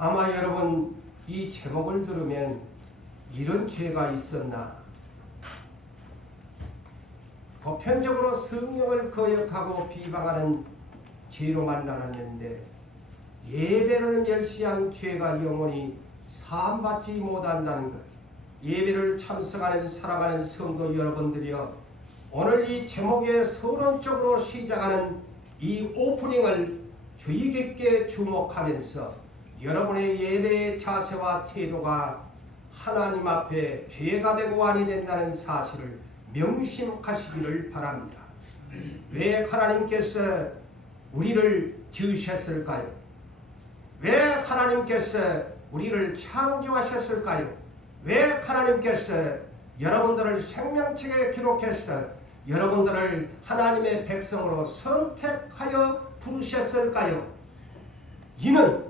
아마 여러분 이 제목을 들으면 이런 죄가 있었나? 보편적으로 성령을 거역하고 비방하는 죄로만 알았는데 예배를 멸시한 죄가 영원히 사함받지 못한다는 것. 예배를 참석하는 사랑하는 성도 여러분들이여, 오늘 이 제목의 서론적으로 시작하는 이 오프닝을 주의 깊게 주목하면서 여러분의 예배의 자세와 태도가 하나님 앞에 죄가 되고 아니 된다는 사실을 명심하시기를 바랍니다. 왜 하나님께서 우리를 지으셨을까요? 왜 하나님께서 우리를 창조하셨을까요? 왜 하나님께서 여러분들을 생명책에 기록해서 여러분들을 하나님의 백성으로 선택하여 부르셨을까요? 이는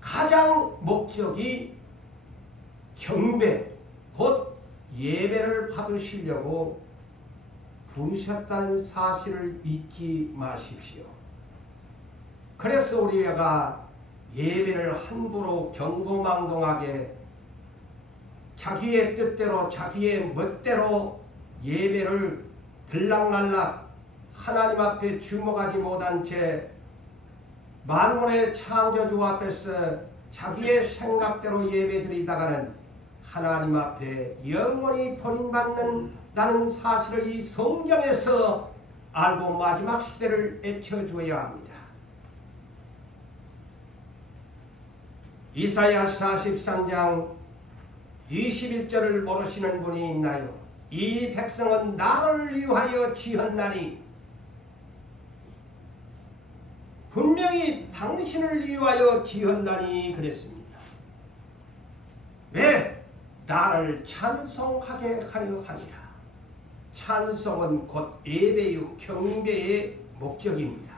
가장 목적이 경배, 곧 예배를 받으시려고 부르셨다는 사실을 잊지 마십시오. 그래서 우리가 예배를 함부로 경고망동하게 자기의 뜻대로 자기의 멋대로 예배를 들락날락 하나님 앞에 주목하지 못한 채 만물의 창조주 앞에서 자기의 생각대로 예배드리다가는 하나님 앞에 영원히 버림받는다는 사실을 이 성경에서 알고 마지막 시대를 애쳐줘야 합니다. 이사야 43장 21절을 모르시는 분이 있나요? 이 백성은 나를 위하여 지었나니, 분명히 당신을 위하여 지었나니 그랬습니다. 왜? 나를 찬송하게 하려 합니다. 찬송은 곧 예배요 경배의 목적입니다.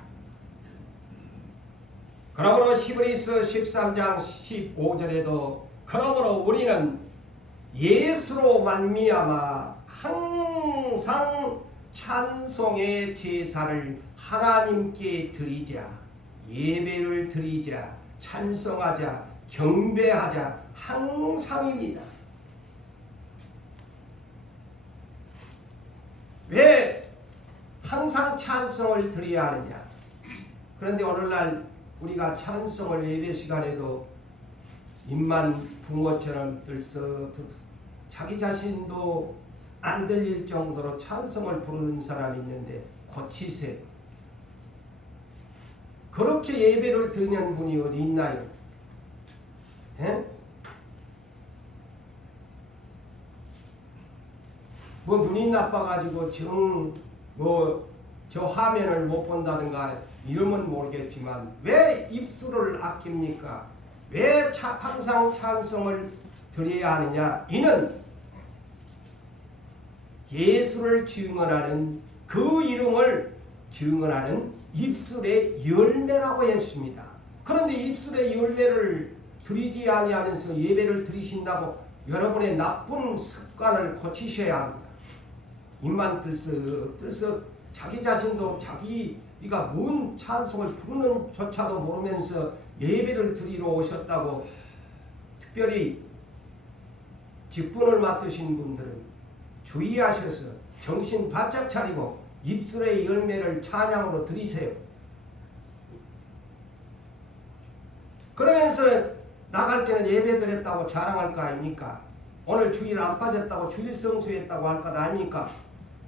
그러므로 히브리서 13장 15절에도 그러므로 우리는 예수로 말미암아 항상 찬송의 제사를 하나님께 드리자, 예배를 드리자, 찬송하자, 경배하자 항상입니다. 왜 항상 찬송을 드려야 하느냐? 그런데 오늘날 우리가 찬송을 예배 시간에도 입만 붕어처럼 들썩 자기 자신도 안 들릴 정도로 찬송을 부르는 사람이 있는데 고치세요. 그렇게 예배를 드리는 분이 어디 있나요? 에? 뭐 눈이 나빠가지고 저 화면을 못 본다든가 이러면 모르겠지만 왜 입술을 아낍니까? 왜 항상 찬송을 드려야 하느냐? 이는 예수를 증언하는, 그 이름을 증언하는 입술의 열매라고 했습니다. 그런데 입술의 열매를 드리지 아니하면서 예배를 드리신다고 여러분의 나쁜 습관을 고치셔야 합니다. 입만 들썩 자기 자신도 자기가 뭔 찬송을 부르는 조차도 모르면서 예배를 드리러 오셨다고, 특별히 직분을 맡으신 분들은 주의하셔서 정신 바짝 차리고 입술의 열매를 찬양으로 드리세요. 그러면서 나갈 때는 예배 드렸다고 자랑할 거 아닙니까? 오늘 주일 안 빠졌다고 주일 성수했다고 할 것 아닙니까?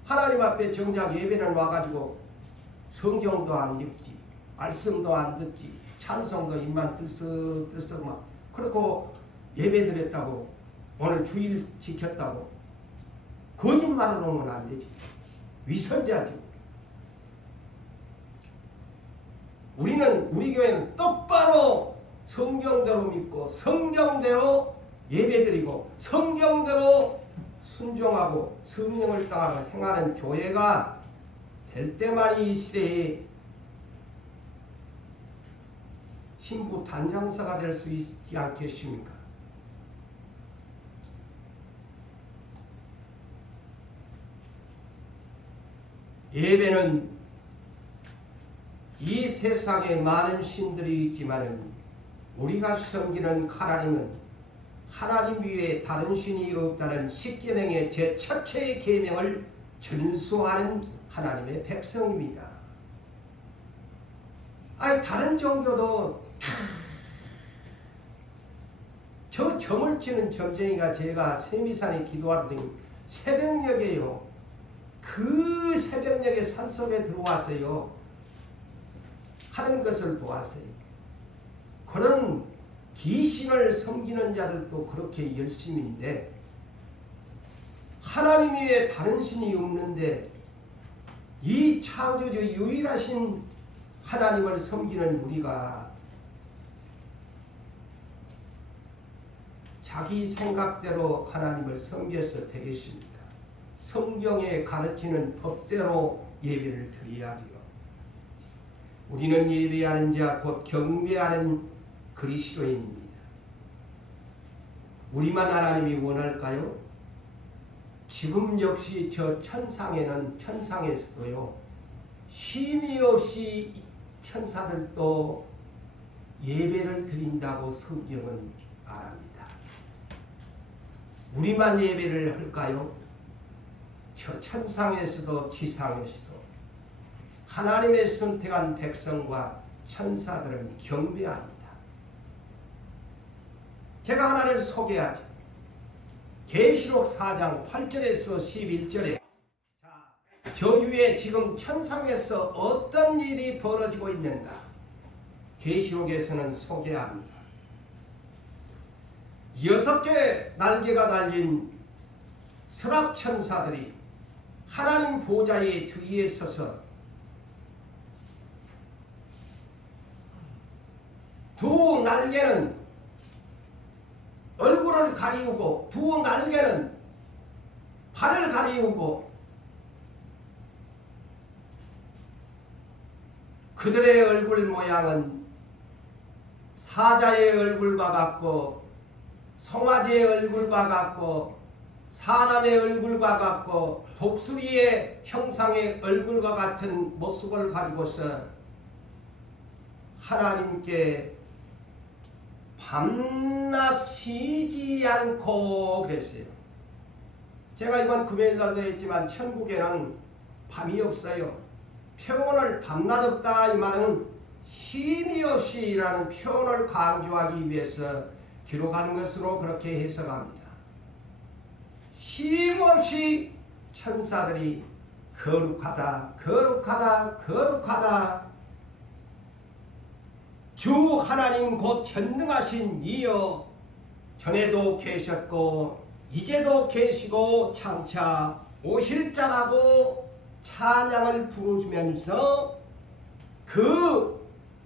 하나님 앞에 정작 예배는 와가지고 성경도 안 읽지, 말씀도 안 듣지, 찬송도 입만 들썩들썩 막 그렇고 예배 드렸다고, 오늘 주일 지켰다고 거짓말을 하면 안 되지. 위선자지. 우리 교회는 똑바로 성경대로 믿고 성경대로 예배드리고 성경대로 순종하고 성령을 따라 행하는 교회가 될 때만이 이 시대에 신부 단장사가 될 수 있지 않겠습니까? 예배는 이 세상에 많은 신들이 있지만 우리가 섬기는 하나님은 하나님 위에 다른 신이 없다는 십계명의 제1체의 계명을 준수하는 하나님의 백성입니다. 아니 다른 종교도 저 점을 치는 점쟁이가 제가 세미산에 기도하던 새벽녘에요. 그 새벽녘에 산속에 들어왔어요. 하는 것을 보았어요. 그런 귀신을 섬기는 자들도 그렇게 열심인데 하나님 외에 다른 신이 없는데 이 창조주 유일하신 하나님을 섬기는 우리가 자기 생각대로 하나님을 섬겨서 되겠습니까? 성경에 가르치는 법대로 예배를 드려야 해요. 우리는 예배하는 자 곧 경배하는 그리스도인입니다. 우리만 하나님이 원할까요? 지금 역시 저 천상에서도요 쉼이 없이 천사들도 예배를 드린다고 성경은 말합니다. 우리만 예배를 할까요? 저 천상에서도 지상에서도 하나님의 선택한 백성과 천사들은 경배합니다. 제가 하나를 소개하죠. 계시록 4장 8절에서 11절에 저 위에 지금 천상에서 어떤 일이 벌어지고 있는가 계시록에서는 소개합니다. 6개 날개가 달린 서랍천사들이 하나님 보좌의 주위에 서서 두 날개는 얼굴을 가리우고 두 날개는 발을 가리우고 그들의 얼굴 모양은 사자의 얼굴과 같고 송아지의 얼굴과 같고 사람의 얼굴과 같고 독수리의 형상의 얼굴과 같은 모습을 가지고서 하나님께 밤낮 쉬지 않고 그랬어요. 제가 이번 금요일날도 했지만 천국에는 밤이 없어요. 표현을 밤낮 없다 이 말은 쉼이 없이라는 표현을 강조하기 위해서 기록하는 것으로 그렇게 해석합니다. 쉼 없이 천사들이 거룩하다 거룩하다 거룩하다 주 하나님 곧 전능하신 이여 전에도 계셨고 이제도 계시고 장차 오실 자라고 찬양을 부르면서 그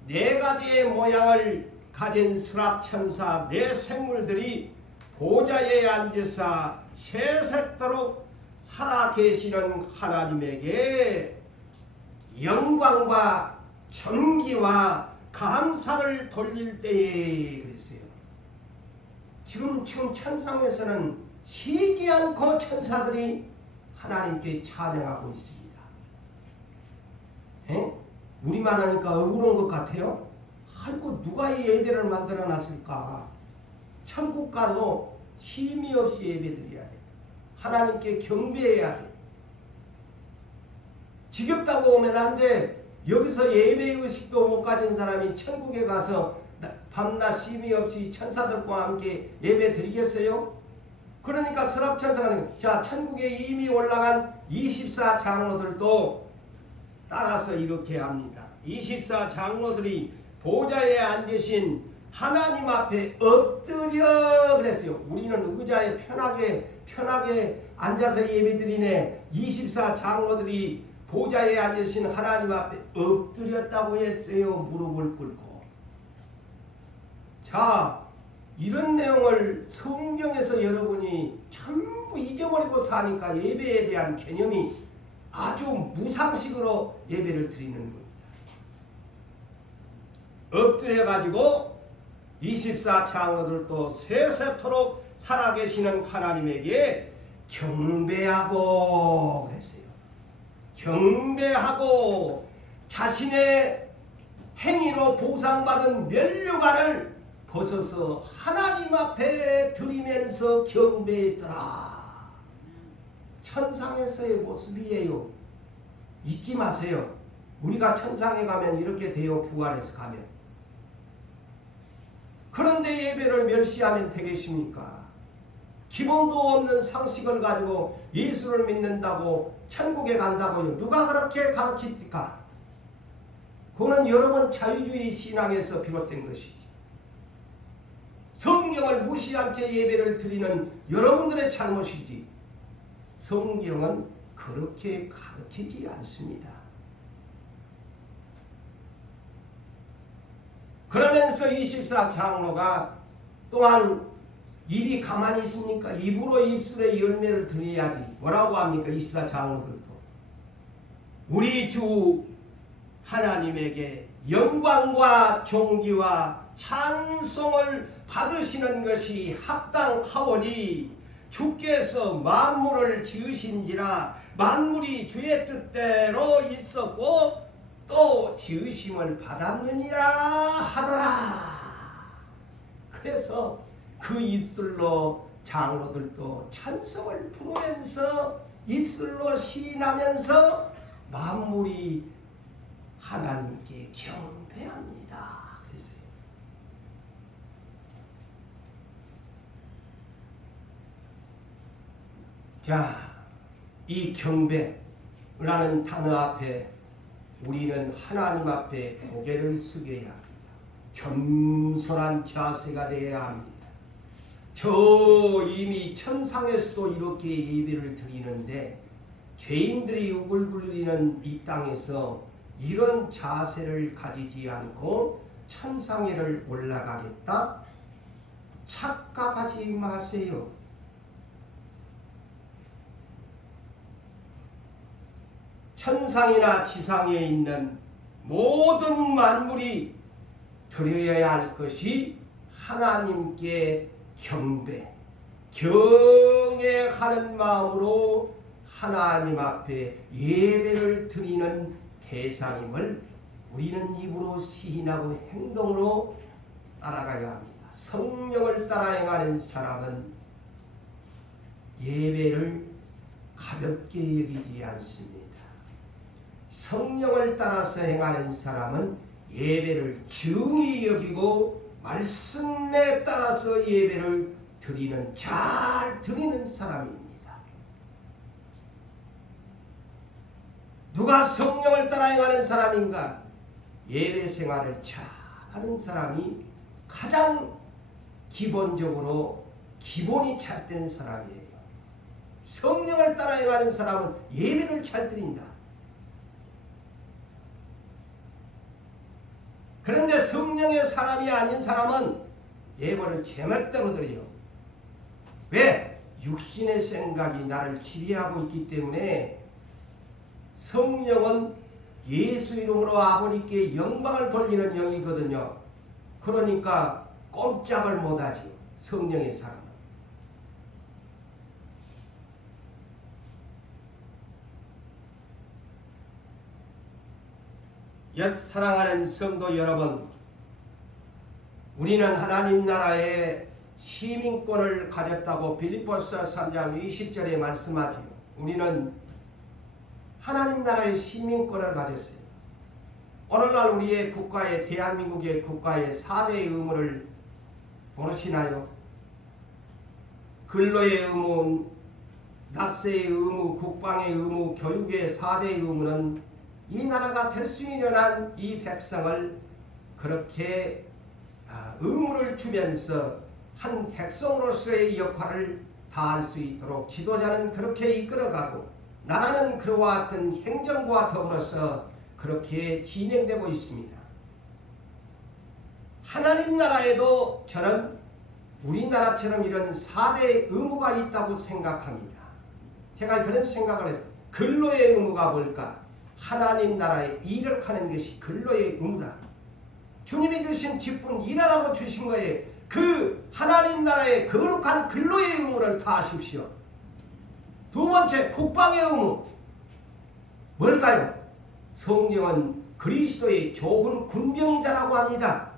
네 가지의 모양을 가진 수락천사 네 생물들이 보좌에 앉으사 세세토록 살아계시는 하나님에게 영광과 존귀와 감사를 돌릴 때에 그랬어요. 지금 천상에서는 쉬지 않고 천사들이 하나님께 찬양하고 있습니다. 에? 우리만 하니까 억울한 것 같아요. 아이고 누가 이 예배를 만들어 놨을까. 천국 가도 쉼이 없이 예배 드려야 돼. 하나님께 경배해야 돼. 지겹다고 오면 안 돼. 여기서 예배의식도 못 가진 사람이 천국에 가서 밤낮 쉼이 없이 천사들과 함께 예배 드리겠어요? 그러니까 서랍천사가 자 천국에 이미 올라간 24장로들도 따라서 이렇게 합니다. 24장로들이 보좌에 앉으신 하나님 앞에 엎드려 그랬어요. 우리는 의자에 편하게 앉아서 예배 드리네. 24장로들이 보좌에 앉으신 하나님 앞에 엎드렸다고 했어요. 무릎을 꿇고. 자, 이런 내용을 성경에서 여러분이 전부 잊어버리고 사니까 예배에 대한 개념이 아주 무상식으로 예배를 드리는 겁니다. 엎드려가지고 24장로들도 세세토록 살아계시는 하나님에게 경배하고 그랬어요. 경배하고 자신의 행위로 보상받은 면류관을 벗어서 하나님 앞에 드리면서 경배했더라. 천상에서의 모습이에요. 잊지 마세요. 우리가 천상에 가면 이렇게 돼요. 부활해서 가면. 그런데 예배를 멸시하면 되겠습니까? 기본도 없는 상식을 가지고 예수를 믿는다고 천국에 간다고요. 누가 그렇게 가르칩니까? 그거는 여러분 자유주의 신앙에서 비롯된 것이지. 성경을 무시한 채 예배를 드리는 여러분들의 잘못이지. 성경은 그렇게 가르치지 않습니다. 그러면서 24장로가 또한 입이 가만히 있습니까? 입으로 입술에 열매를 드려야지. 뭐라고 합니까? 24장로들도. 우리 주 하나님에게 영광과 존귀와 찬송을 받으시는 것이 합당하오니 주께서 만물을 지으신지라 만물이 주의 뜻대로 있었고 또 지으심을 받았느니라 하더라. 그래서 그 입술로 장로들도 찬송을 부르면서 입술로 시인하면서 만물이 하나님께 경배합니다. 그랬어요. 자, 이 경배라는 단어 앞에 우리는 하나님 앞에 고개를 숙여야 합니다. 겸손한 자세가 되어야 합니다. 저 이미 천상에서도 이렇게 예배를 드리는데 죄인들이 우글거리는 이 땅에서 이런 자세를 가지지 않고 천상에를 올라가겠다? 착각하지 마세요. 천상이나 지상에 있는 모든 만물이 드려야 할 것이 하나님께 경배, 경외하는 마음으로 하나님 앞에 예배를 드리는 대상임을 우리는 입으로 시인하고 행동으로 따라가야 합니다. 성령을 따라 행하는 사람은 예배를 가볍게 여기지 않습니다. 성령을 따라서 행하는 사람은 예배를 중히 여기고 말씀에 따라서 예배를 드리는, 잘 드리는 사람입니다. 누가 성령을 따라 행하는 사람인가? 예배 생활을 잘 하는 사람이 가장 기본적으로 기본이 잘 된 사람이에요. 성령을 따라 행하는 사람은 예배를 잘 드린다. 그런데 성령의 사람이 아닌 사람은 예배를 제멋대로 드려요. 왜? 육신의 생각이 나를 지배하고 있기 때문에. 성령은 예수 이름으로 아버지께 영광을 돌리는 영이거든요. 그러니까 꼼짝을 못하지, 성령의 사람은. 사랑하는 성도 여러분, 우리는 하나님 나라의 시민권을 가졌다고 빌립보서 3장 20절에 말씀하죠. 우리는 하나님 나라의 시민권을 가졌어요. 오늘날 우리의 국가의, 대한민국의 국가의 4대의 의무를 모르시나요? 근로의 의무, 납세의 의무, 국방의 의무, 교육의 4대의 의무는 이 나라가 될 수 있는 한 이 백성을 그렇게 의무를 주면서 한 백성으로서의 역할을 다할 수 있도록 지도자는 그렇게 이끌어가고 나라는 그와 같은 행정부와 더불어서 그렇게 진행되고 있습니다. 하나님 나라에도 저는 우리나라처럼 이런 4대 의무가 있다고 생각합니다. 제가 그런 생각을 해서 근로의 의무가 뭘까? 하나님 나라에 일을 하는 것이 근로의 의무다. 주님이 주신 직분 일하라고 주신 거에 그 하나님 나라의 거룩한 근로의 의무를 다하십시오. 두 번째, 국방의 의무. 뭘까요? 성경은 그리스도의 좋은 군병이다라고 합니다.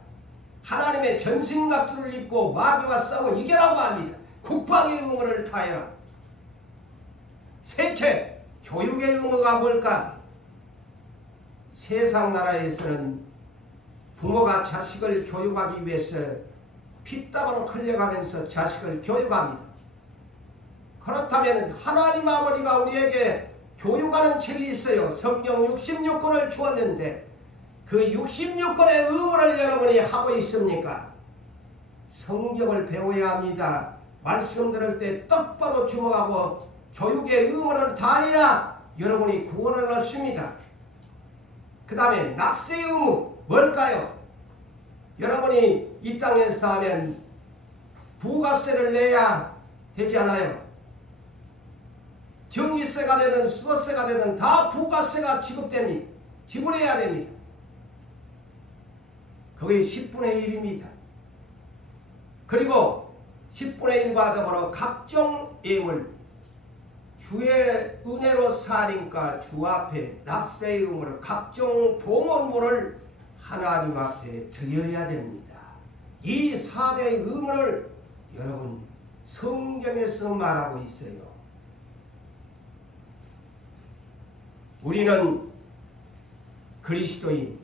하나님의 전신갑주를 입고 마귀와 싸워 이겨라고 합니다. 국방의 의무를 다해라. 셋째, 교육의 의무가 뭘까? 세상 나라에서는 부모가 자식을 교육하기 위해서 피땀으로 흘려가면서 자식을 교육합니다. 그렇다면 하나님 아버지가 우리에게 교육하는 책이 있어요. 성경 66권을 주었는데 그 66권의 의무를 여러분이 하고 있습니까? 성경을 배워야 합니다. 말씀 들을 때 똑바로 주목하고 교육의 의무를 다해야 여러분이 구원을 얻습니다. 그 다음에 납세의 의무 뭘까요? 여러분이 이 땅에서 하면 부가세를 내야 되지 않아요? 정기세가 되든 수도세가 되든 다 부가세가 지급됩니다. 지불해야 됩니다. 그게 10분의 1입니다. 그리고 10분의 1과 더불어 각종 예물, 주의 은혜로 사니까 주 앞에 납세의 의무를 각종 봉헌물을 하나님 앞에 드려야 됩니다. 이 4대의 의무를 여러분 성경에서 말하고 있어요. 우리는 그리스도인,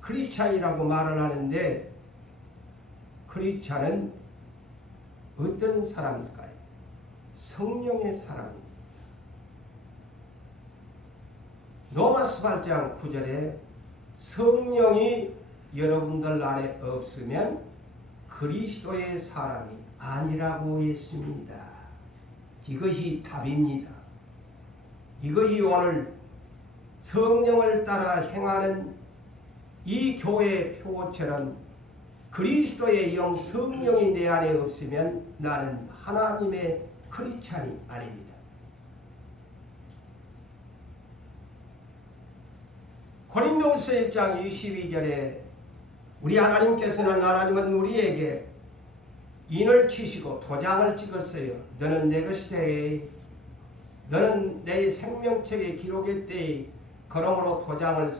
크리스찬이라고 말을 하는데 크리스찬은 어떤 사람일까요? 성령의 사람입니다. 로마서 8장 9절에 성령이 여러분들 안에 없으면 그리스도의 사람이 아니라고 했습니다. 이것이 답입니다. 이것이 오늘 성령을 따라 행하는 이 교회의 표처럼 그리스도의 영 성령이 내 안에 없으면 나는 하나님의 크리스찬이 아닙니다. 고린도후서 1장 22절에 우리 하나님은 우리에게 인을 치시고 도장을 찍었어요. 너는 내 것이되 너는 내 생명책에 기록했되 그러므로 도장을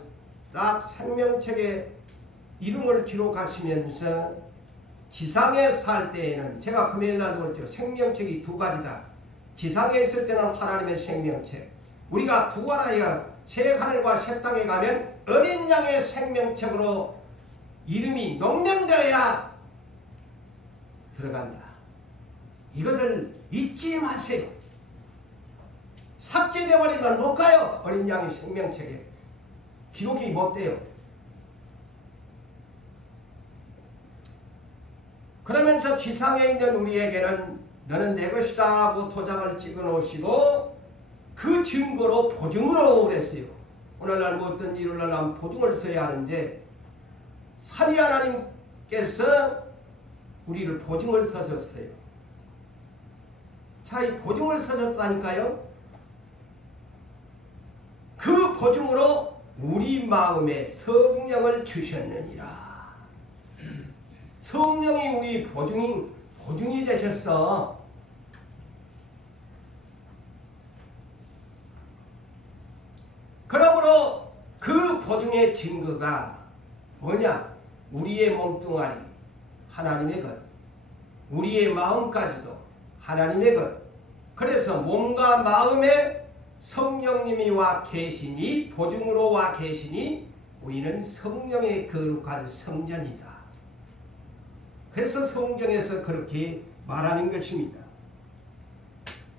딱 생명책에 이름을 기록하시면서 지상에 살 때에는 제가 금요일날도 그랬죠. 생명책이 두 가지다. 지상에 있을 때는 하나님의 생명책, 우리가 부활하여 새 하늘과 새 땅에 가면 어린 양의 생명책으로 이름이 농명되어야 들어간다. 이것을 잊지 마세요. 삭제되어버리면 못 가요. 어린 양의 생명책에 기록이 못 돼요. 그러면서 지상에 있는 우리에게는 너는 내 것이다 하고 도장을 찍어 놓으시고 그 증거로 보증으로 그랬어요. 오늘날 뭐 어떤 일을 하려면 보증을 써야 하는데 삼위 하나님께서 우리를 보증을 써줬어요. 자, 이 보증을 써줬다니까요. 그 보증으로 우리 마음에 성령을 주셨느니라. 성령이 우리 보증이 되셨어. 그러므로 그 보증의 증거가 뭐냐? 우리의 몸뚱아리 하나님의 것, 우리의 마음까지도 하나님의 것. 그래서 몸과 마음에 성령님이 와 계시니, 보증으로 와 계시니 우리는 성령의 거룩한 성전이다. 그래서 성경에서 그렇게 말하는 것입니다.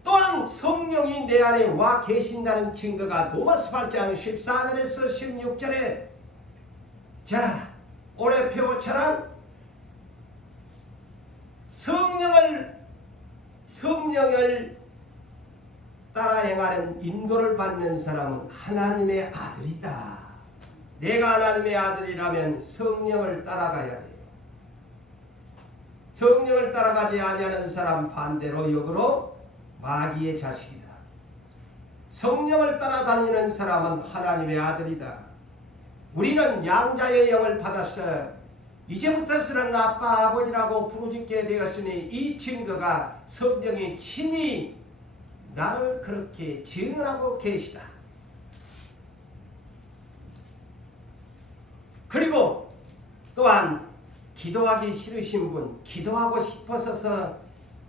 또한 성령이 내 안에 와 계신다는 증거가 로마서 8장 14절에서 16절에 자, 올해 표처럼 성령을 따라 행하는 인도를 받는 사람은 하나님의 아들이다. 내가 하나님의 아들이라면 성령을 따라가야 돼요. 성령을 따라가지 아니하는 사람 반대로 역으로 마귀의 자식이다. 성령을 따라다니는 사람은 하나님의 아들이다. 우리는 양자의 영을 받았어. 이제부터서는 아빠 아버지라고 부르짖게 되었으니 이 증거가 성령이 친히 나를 그렇게 증언하고 계시다. 그리고 또한 기도하기 싫으신 분, 기도하고 싶어서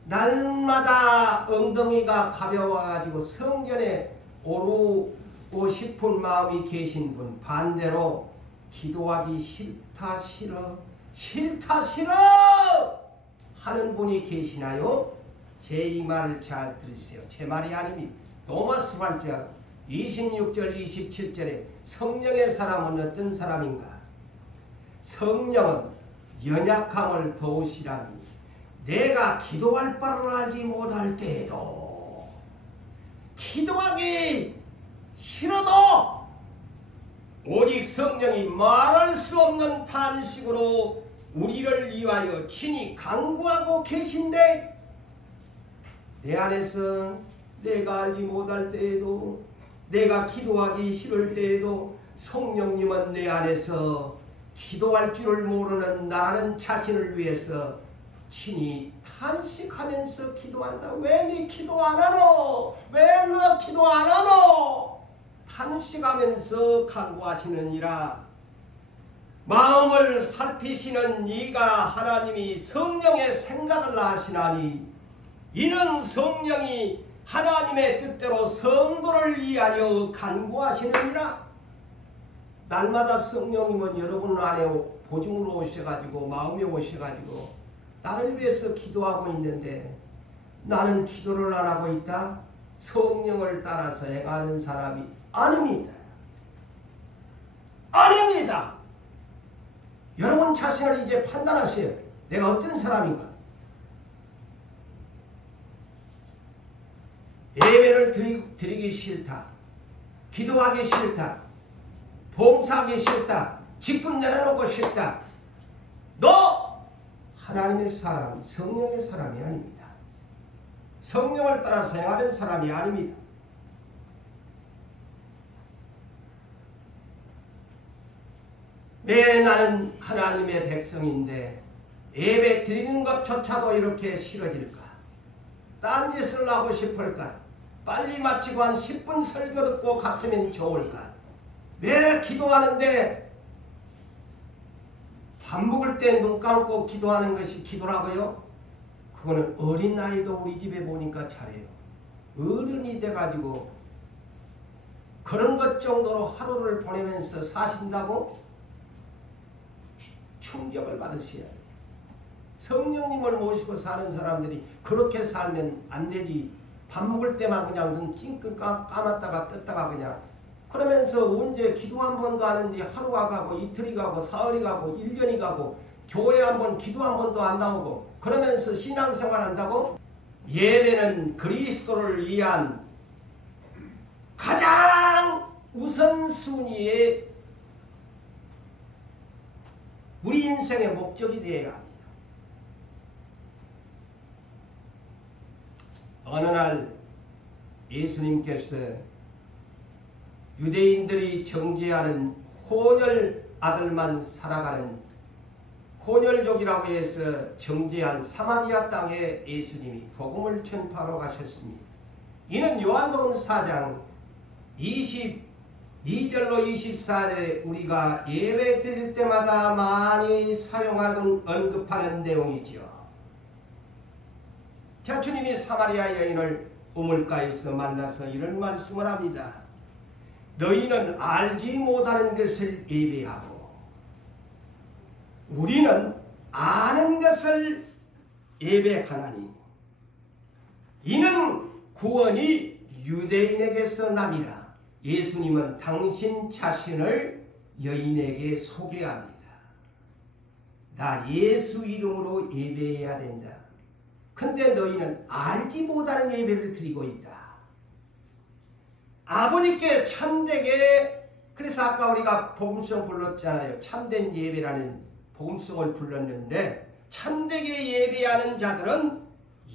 날마다 엉덩이가 가벼워가지고 성전에 오르고 싶은 마음이 계신 분, 반대로 기도하기 싫다 싫어 하는 분이 계시나요? 제 이 말을 잘 들으세요. 제 말이 아닙니다. 로마서 8장 26절 27절에 성령의 사람은 어떤 사람인가? 성령은 연약함을 도우시라니 내가 기도할 바를 알지 못할 때에도 기도하기 싫어도 오직 성령이 말할 수 없는 탄식으로 우리를 위하여 친히 간구하고 계신데 내 안에서 내가 알지 못할 때에도 내가 기도하기 싫을 때에도 성령님은 내 안에서 기도할 줄을 모르는 나라는 자신을 위해서 친히 탄식하면서 기도한다. 왜 니 기도 안 하노? 왜 너 기도 안 하노? 탄식하면서 간구하시느니라. 마음을 살피시는 이가 하나님이 성령의 생각을 하시나니 이는 성령이 하나님의 뜻대로 성도를 위하여 간구하시느니라. 날마다 성령님은 여러분 안에 보증으로 오셔가지고 마음에 오셔가지고 나를 위해서 기도하고 있는데 나는 기도를 안 하고 있다? 성령을 따라서 행하는 사람이 아닙니다. 아닙니다. 여러분 자신을 이제 판단하세요. 내가 어떤 사람인가? 예배를 드리기 싫다. 기도하기 싫다. 봉사하기 싫다. 직분 내려놓고 싶다. 너 하나님의 사람, 성령의 사람이 아닙니다. 성령을 따라서 행하는 사람이 아닙니다. 왜 나는 하나님의 백성인데 예배 드리는 것조차도 이렇게 싫어질까? 딴짓을 하고 싶을까? 빨리 마치고 한 10분 설교 듣고 갔으면 좋을까? 왜 기도하는데 밥 먹을 때 눈 감고 기도하는 것이 기도라고요? 그거는 어린 나이도 우리 집에 보니까 잘해요. 어른이 돼가지고 그런 것 정도로 하루를 보내면서 사신다고? 충격을 받으셔야 돼요. 성령님을 모시고 사는 사람들이 그렇게 살면 안 되지. 밥 먹을 때만 그냥 눈 찡긋 감았다가 떴다가 그냥 그러면서 언제 기도 한 번도 안 하는데 하루가 가고 이틀이 가고 사흘이 가고 1년이 가고 교회 한 번 기도 한 번도 안 나오고 그러면서 신앙생활 한다고? 예배는 그리스도를 위한 가장 우선순위의 우리 인생의 목적이 되어야 합니다. 어느 날 예수님께서 유대인들이 정죄하는 혼혈 아들만 살아가는 혼혈족이라고 해서 정죄한 사마리아 땅에 예수님이 복음을 전파하러 가셨습니다. 이는 요한복음 4장 22절로 24절에 우리가 예배 드릴 때마다 많이 사용하는 언급하는 내용이지요. 자, 주님이 사마리아 여인을 우물가에서 만나서 이런 말씀을 합니다. 너희는 알지 못하는 것을 예배하고 우리는 아는 것을 예배하나니 이는 구원이 유대인에게서 남이라. 예수님은 당신 자신을 여인에게 소개합니다. 나 예수 이름으로 예배해야 된다. 근데 너희는 알지 못하는 예배를 드리고 있다. 아버지께 참되게, 그래서 아까 우리가 복음송 불렀잖아요. 참된 예배라는 복음송을 불렀는데 참되게 예배하는 자들은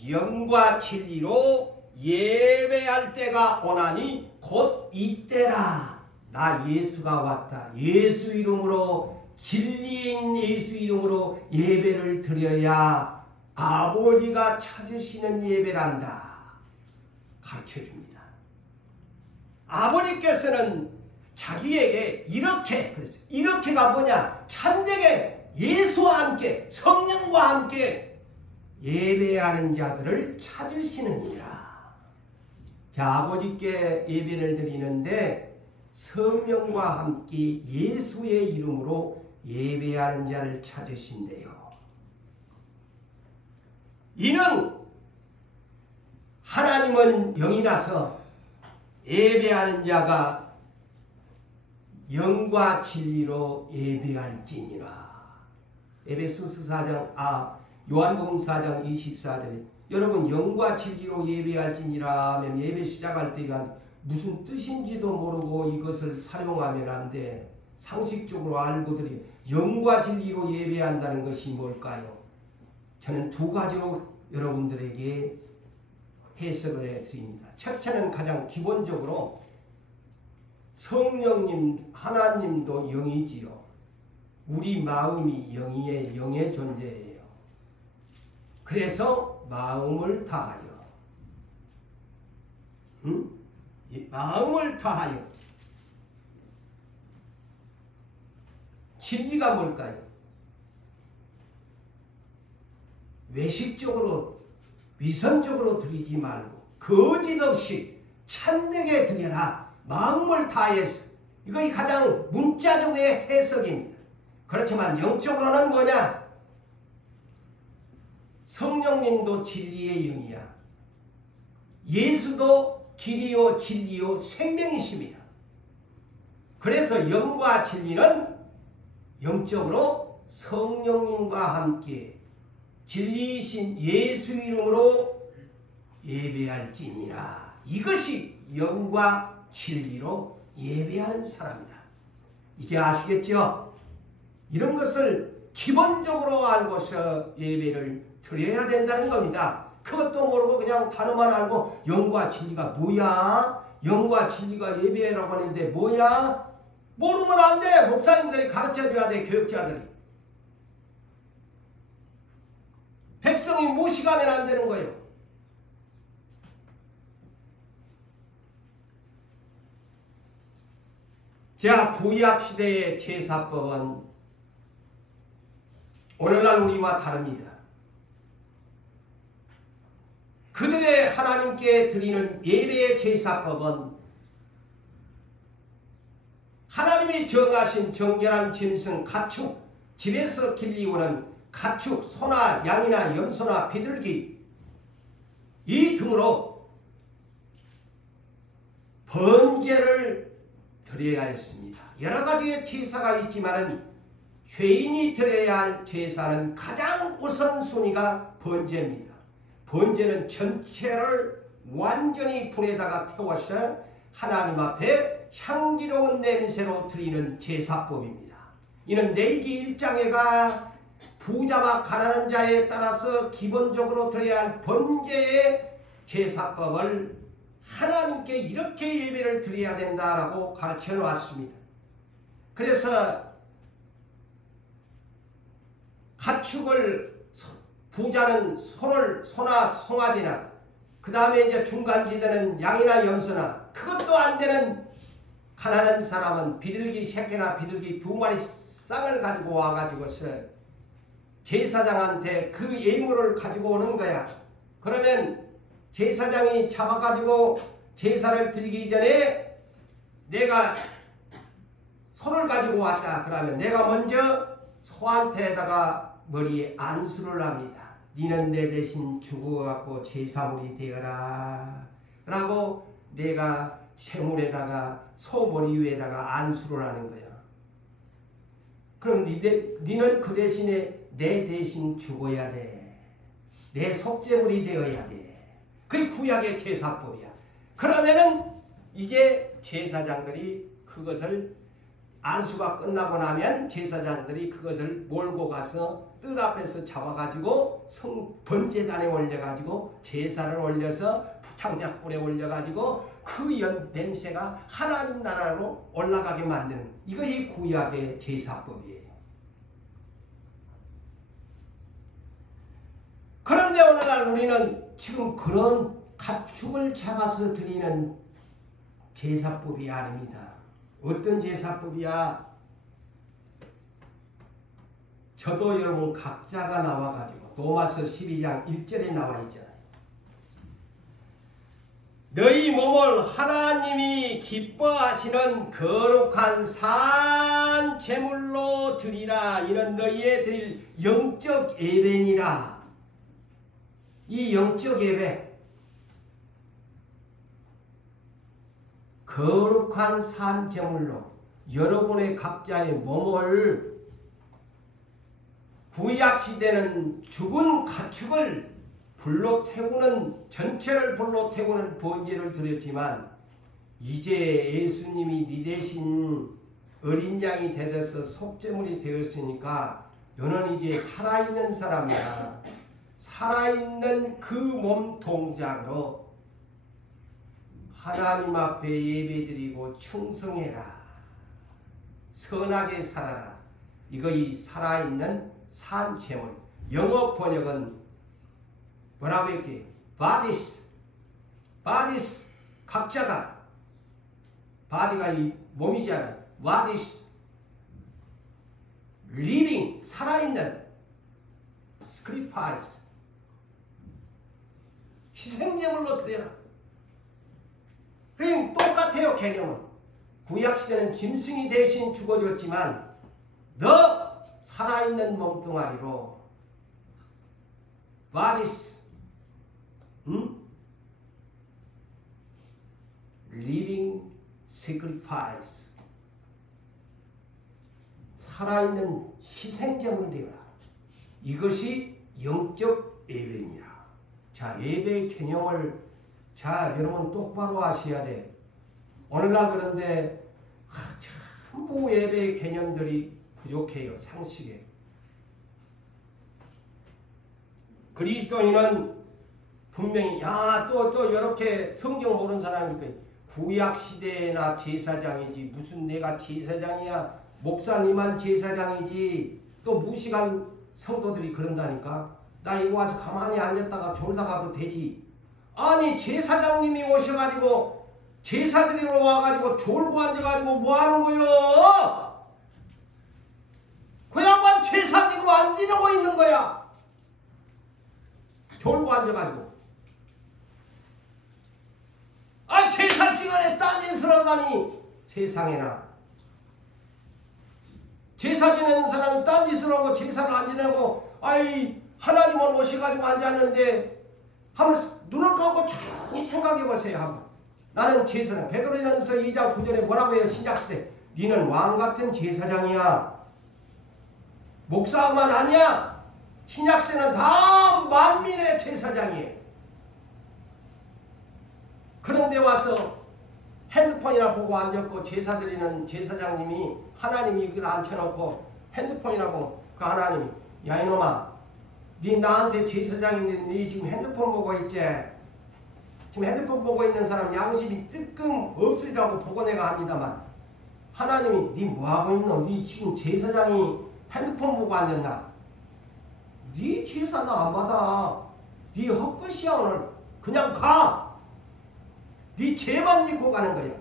영과 진리로 예배할 때가 오나니 곧 이때라. 나 예수가 왔다. 예수 이름으로, 진리인 예수 이름으로 예배를 드려야 아버지가 찾으시는 예배란다. 가르쳐줍니다. 아버지께서는 자기에게 이렇게, 그랬어요. 이렇게가 뭐냐? 참되게 예수와 함께 성령과 함께 예배하는 자들을 찾으시느니라. 자, 아버지께 예배를 드리는데 성령과 함께 예수의 이름으로 예배하는 자를 찾으신대요. 이는 하나님은 영이라서 예배하는 자가 영과 진리로 예배할지니라. 에베소서 4장, 요한복음 4장 24절에 여러분 영과 진리로 예배할지니라 하면 예배 시작할 때가 무슨 뜻인지도 모르고 이것을 사용하면 안 돼. 상식적으로 알고들이 영과 진리로 예배한다는 것이 뭘까요? 저는 두 가지로 여러분들에게 해석을 해드립니다. 첫째는 가장 기본적으로 성령님 하나님도 영이지요. 우리 마음이 영의 존재예요. 그래서 마음을 다하여 마음을 다하여 진리가 뭘까요? 외식적으로 위선적으로 드리지 말고 거짓없이 참되게 드려라. 마음을 다해서 이것이 가장 문자적의 해석입니다. 그렇지만 영적으로는 뭐냐? 성령님도 진리의 영이야. 예수도 길이요 진리요 생명이십니다. 그래서 영과 진리는 영적으로 성령님과 함께 진리이신 예수 이름으로 예배할지니라. 이것이 영과 진리로 예배하는 사람이다. 이제 아시겠죠? 이런 것을 기본적으로 알고서 예배를 드려야 된다는 겁니다. 그것도 모르고 그냥 단어만 알고 영과 진리가 뭐야? 영과 진리가 예배라고 하는데 뭐야? 모르면 안 돼. 목사님들이 가르쳐줘야 돼. 교육자들이. 백성이 무식하면 안 되는 거예요. 자, 구약시대의 제사법은 오늘날 우리와 다릅니다. 그들의 하나님께 드리는 예배의 제사법은 하나님이 정하신 정결한 짐승, 가축, 집에서 길리우는 가축, 소나 양이나 염소나 비둘기 이 등으로 번제를 드려야 했습니다. 여러 가지의 제사가 있지만 죄인이 드려야 할 제사는 가장 우선순위가 번제입니다. 번제는 전체를 완전히 불에다가 태워서 하나님 앞에 향기로운 냄새로 드리는 제사법입니다. 이는 레위기 1장에가 부자와 가난한 자에 따라서 기본적으로 드려야 할 번제의 제사법을 하나님께 이렇게 예배를 드려야 된다라고 가르쳐 놓았습니다. 그래서 가축을 부자는 소나 송아지나 그 다음에 이제 중간지대는 양이나 염소나 그것도 안 되는 가난한 사람은 비둘기 새끼나 비둘기 2마리 쌍을 가지고 와가지고서 제사장한테 그 예물을 가지고 오는 거야. 그러면 제사장이 잡아가지고 제사를 드리기 전에 내가 소를 가지고 왔다. 그러면 내가 먼저 소한테다가 머리에 안수를 합니다. 니는 내 대신 죽어갖고 제사물이 되어라 라고 내가 채물에다가 소 머리 위에다가 안수를 하는 거야. 그럼 니는 그 대신에 내 대신 죽어야 돼. 내 속죄물이 되어야 돼. 그게 구약의 제사법이야. 그러면은 이제 제사장들이 그것을 안수가 끝나고 나면 제사장들이 그것을 몰고 가서 뜰 앞에서 잡아가지고 번제단에 올려가지고 제사를 올려서 창작불에 올려가지고 그 냄새가 하나님 나라로 올라가게 만드는 이것이 구약의 제사법이에요. 그런데 오늘날 우리는 지금 그런 가축을 잡아서 드리는 제사법이 아닙니다. 어떤 제사법이야? 저도 여러분 각자가 나와가지고 로마서 12장 1절에 나와 있잖아요. 너희 몸을 하나님이 기뻐하시는 거룩한 산 제물로 드리라. 이는 너희의 드릴 영적 예배니라. 이 영적 예배, 거룩한 산 제물로 여러분의 각자의 몸을 구약시대는 죽은 가축을 불로 태우는, 전체를 불로 태우는 번제를 드렸지만 이제 예수님이 네 대신 어린 양이 되셔서 속죄물이 되었으니까 너는 이제 살아있는 사람이야. 살아있는 그 몸 동작으로 하나님 앞에 예배드리고 충성해라. 선하게 살아라. 이거 이 살아있는 산채물. 영어 번역은 뭐라고 했게? bodies. 각자가. body가 이 몸이잖아요. bodies. living. 살아있는. sacrifice. 희생제물로 드려라. 그럼 똑같아요, 개념은. 구약시대는 짐승이 대신 죽어줬지만 너 살아있는 몸뚱아리로 bodies, living sacrifice, 살아있는 희생제물이 되어라. 이것이 영적 예배입니다. 자, 예배의 개념을 여러분 똑바로 아셔야 돼. 오늘날 그런데 전부 예배의 개념들이 부족해요. 상식에. 그리스도인은 분명히 또 이렇게 성경 모르는 사람이니까 구약시대나 제사장이지 무슨 내가 제사장이야. 목사님만 제사장이지. 또 무식한 성도들이 그런다니까. 나 이거 와서 가만히 앉았다가 졸다 가도 되지. 아니 제사장님이 오셔가지고 제사드리러 와가지고 졸고 앉아가지고 뭐하는 거요? 그 양반 제사 지금 안 지내고 있는 거야. 졸고 앉아가지고. 제사 시간에 딴짓을 하다니 세상에나. 제사 지내는 사람이 딴짓을 하고 제사를 안 지내고 하나님은 오셔가지고 앉았는데 한번 눈을 감고 조용히 생각해보세요. 한번. 나는 제사장. 베드로전서 2장 9절에 뭐라고 해요? 신약시대. 너는 왕같은 제사장이야. 목사만 아니야. 신약시대는 다 만민의 제사장이에요. 그런데 와서 핸드폰이나 보고 앉았고 제사드리는 제사장님이 하나님이 여기다 앉혀놓고 핸드폰이나 보고 그 하나님이 야 이놈아 네 나한테 제사장인데 네 지금 핸드폰 보고 있지? 지금 핸드폰 보고 있는 사람 양심이 뜨끔 없으리라고 보고 내가 합니다만 하나님이 네 뭐하고 있노? 네 지금 제사장이 핸드폰 보고 앉았나? 네 제사 나 안 받아. 네 헛것이야 오늘. 그냥 가. 네 죄만 짓고 가는 거야.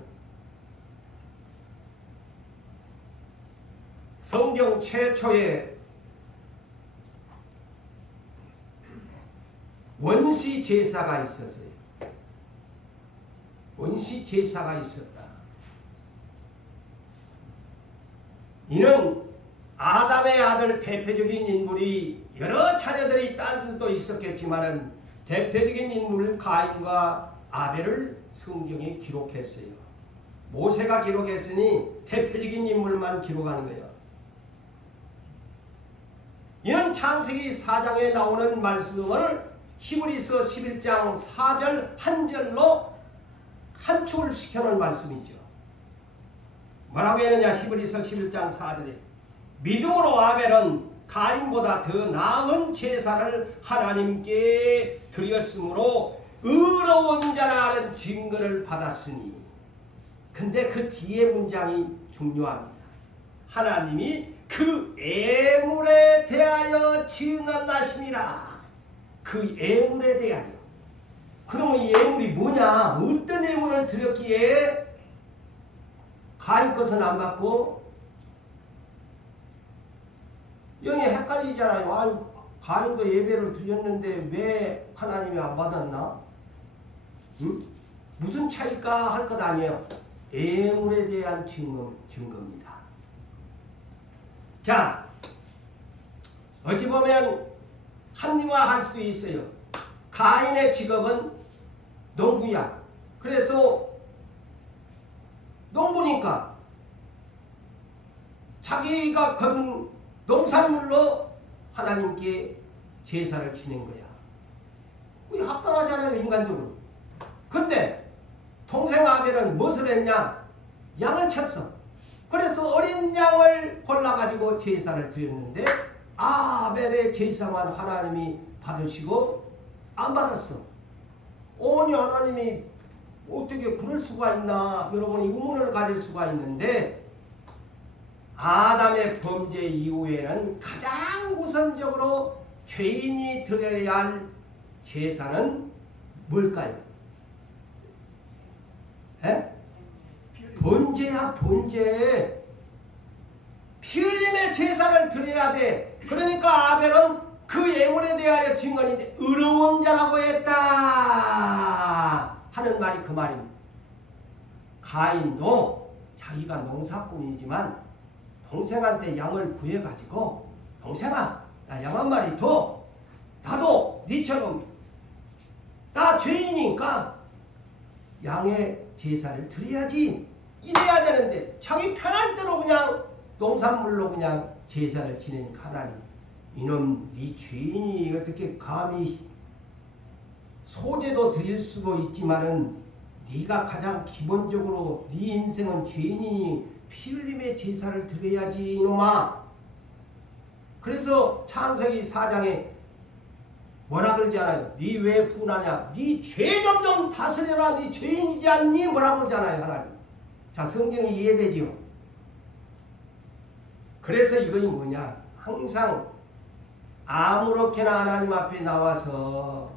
성경 최초의 원시 제사가 있었어요. 원시 제사가 있었다. 이는 아담의 아들 대표적인 인물이 여러 자녀들이 딸들도 있었겠지만은 대표적인 인물 가인과 아벨을 성경에 기록했어요. 모세가 기록했으니 대표적인 인물만 기록하는 거예요. 이는 창세기 4장에 나오는 말씀을 히브리서 11장 4절 한 절로 한축을 시켜놓은 말씀이죠. 뭐라고 했느냐? 히브리서 11장 4절에 믿음으로 아벨은 가인보다 더 나은 제사를 하나님께 드렸으므로 의로운 자라는 증거를 받았으니. 근데 그 뒤에 문장이 중요합니다. 하나님이 그 애물에 대하여 증언하시니라. 그 애물에 대하여. 그러면 이 애물이 뭐냐? 어떤 애물을 드렸기에 가인 것은 안 받고 여기 헷갈리잖아요. 아유, 가인도 예배를 드렸는데 왜 하나님이 안 받았나? 응? 무슨 차이일까 할 것 아니에요. 예물에 대한 증거입니다. 자, 어찌 보면 합리화할 수 있어요. 가인의 직업은 농부야. 그래서 농부니까 자기가 거둔 농산물로 하나님께 제사를 지낸 거야. 그게 합당하잖아요, 인간적으로. 근데 동생 아벨은 무엇을 했냐? 양을 쳤어. 그래서 어린 양을 골라가지고 제사를 드렸는데 아벨의 제사만 하나님이 받으시고 안 받았어. 아니, 하나님이 어떻게 그럴 수가 있나? 여러분이 의문을 가질 수가 있는데, 아담의 범죄 이후에는 가장 우선적으로 죄인이 드려야 할 제사는 뭘까요? 에? 번제야, 번제. 피 흘림의 제사를 드려야 돼. 그러니까 아벨은 그 예물에 대하여 증언인데 의로운 자라고 했다 하는 말이 그 말입니다. 가인도 자기가 농사꾼이지만 동생한테 양을 구해가지고, 동생아, 나 양 한 마리 줘. 나도 니처럼 나 죄인이니까 양의 제사를 드려야지, 이래야 되는데 자기 편할 대로 그냥 농산물로 그냥 제사를 지내니까 하나님, 이놈 네 죄인이 어떻게 감히 소제도 드릴 수도 있지만은 네가 가장 기본적으로 네 인생은 죄인이니 피 흘림의 제사를 드려야지 이놈아. 그래서 창세기 4장에 뭐라 그러지 않아요? 네 왜 분하냐? 네 죄 좀 다스려라. 네 죄인이지 않니? 뭐라 그러잖아요, 하나님. 자, 성경이 이해되지요? 그래서 이것이 뭐냐? 항상 아무렇게나 하나님 앞에 나와서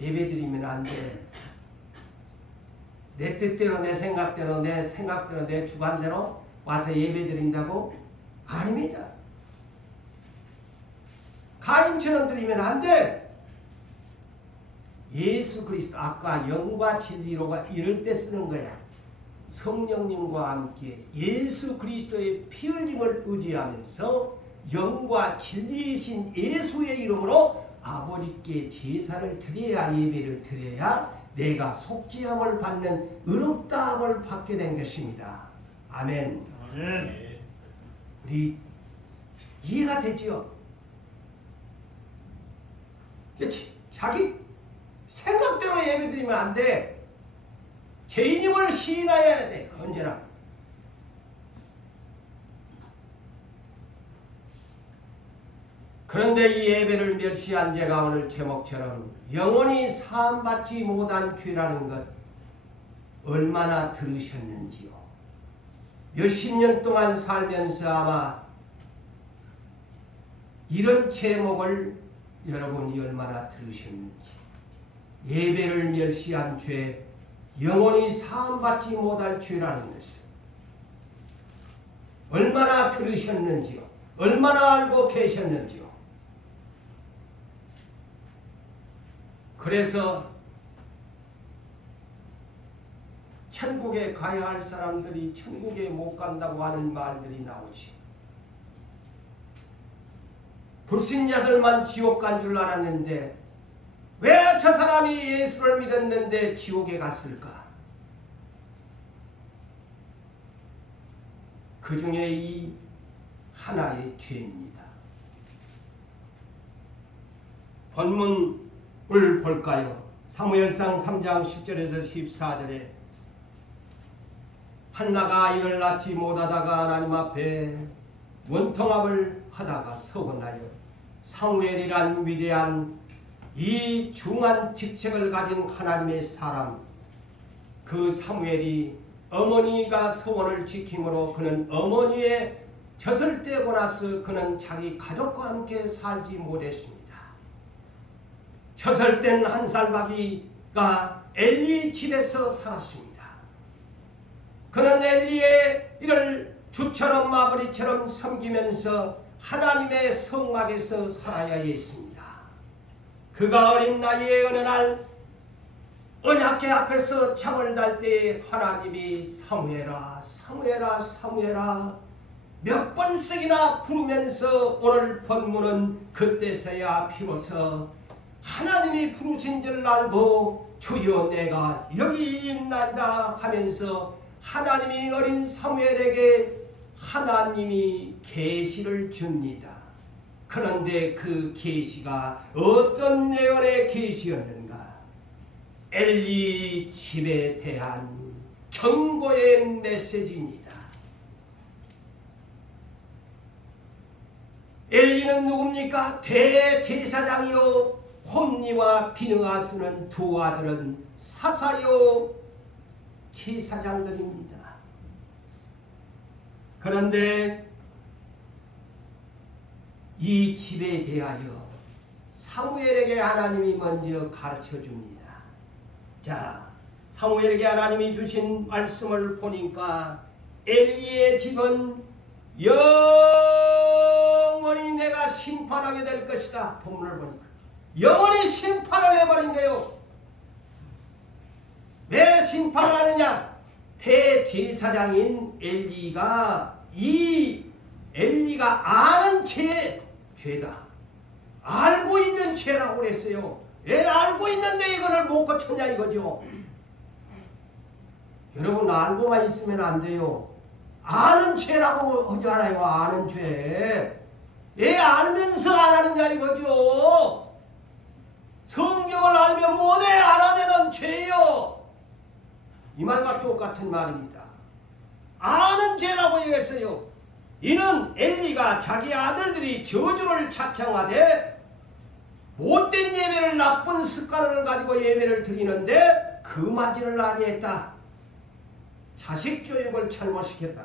예배드리면 안 돼. 내 뜻대로, 내 생각대로, 내 주관대로 와서 예배드린다고? 아닙니다. 가인처럼 드리면 안 돼. 예수 그리스도, 아까 영과 진리로가 이럴 때 쓰는 거야. 성령님과 함께 예수 그리스도의 피 흘림을 의지하면서 영과 진리이신 예수의 이름으로 아버지께 제사를 드려야, 예배를 드려야 내가 속죄함을 받는 의롭다함을 받게 된 것입니다. 아멘. 아멘. 우리 이해가 되지요? 자기 생각대로 예배드리면 안 돼. 죄인임을 시인해야 돼. 언제나. 그런데 이 예배를 멸시한 자가 오늘 제목처럼 영원히 사함받지 못한 죄라는 것 얼마나 들으셨는지요. 몇십 년 동안 살면서 아마 이런 제목을 여러분이 얼마나 들으셨는지. 예배를 멸시한 죄, 영원히 사함받지 못할 죄라는 것을 얼마나 들으셨는지요. 얼마나 알고 계셨는지요. 그래서 천국에 가야 할 사람들이 천국에 못 간다고 하는 말들이 나오지. 불신자들만 지옥 간 줄 알았는데 왜 저 사람이 예수를 믿었는데 지옥에 갔을까? 그 중에 이 하나의 죄입니다. 본문을 볼까요? 사무엘상 3장 10절에서 14절에 한나가 아이를 낳지 못하다가 하나님 앞에 원통합을 하다가 서원하여 사무엘이란 위대한 이 중한 직책을 가진 하나님의 사람, 그 사무엘이 어머니가 서원을 지킴으로 그는 어머니의 젖을 떼고 나서 그는 자기 가족과 함께 살지 못했습니다. 젖을 뗀 한 살박이가 엘리 집에서 살았습니다. 그는 엘리의 이를 주처럼 마구리처럼 섬기면서 하나님의 성막에서 살아야 했습니다. 그가 어린 나이에 어느 날 언약궤 앞에서 창을 달 때 하나님이 사무엘아 사무엘아 사무엘아 몇 번씩이나 부르면서 오늘 본문은 그때서야 비로소 하나님이 부르신 줄 알고 주여 내가 여기 있나이다 하면서 하나님이 어린 사무엘에게 하나님이 계시를 줍니다. 그런데 그 계시가 어떤 내용의 계시였는가? 엘리 집에 대한 경고의 메시지입니다. 엘리는 누굽니까? 대제사장이요 홈니와 비느하스는 두 아들은 사사요 제사장들입니다. 그런데 이 집에 대하여 사무엘에게 하나님이 먼저 가르쳐 줍니다. 자, 사무엘에게 하나님이 주신 말씀을 보니까 엘리의 집은 영원히 내가 심판하게 될 것이다. 본문을 보니까 영원히 심판을 해버린대요. 왜 심판을 하느냐? 대제사장인 엘리가 엘리가 아는 죄다. 알고 있는 죄라고 그랬어요. 왜 알고 있는데 이거를 못 고쳤냐 이거죠. 여러분 알고만 있으면 안 돼요. 아는 죄라고 하잖아요. 아는 죄. 왜 알면서 안 하느냐 이거죠. 성경을 알면 뭐네 안 하면은 죄요. 이 말과 똑같은 말입니다. 아는 죄라고 얘기했어요. 이는 엘리가 자기 아들들이 저주를 착청하되 못된 예배를 나쁜 습관을 가지고 예배를 드리는데 그 맞이를 아니했다. 자식 교육을 잘못시켰다.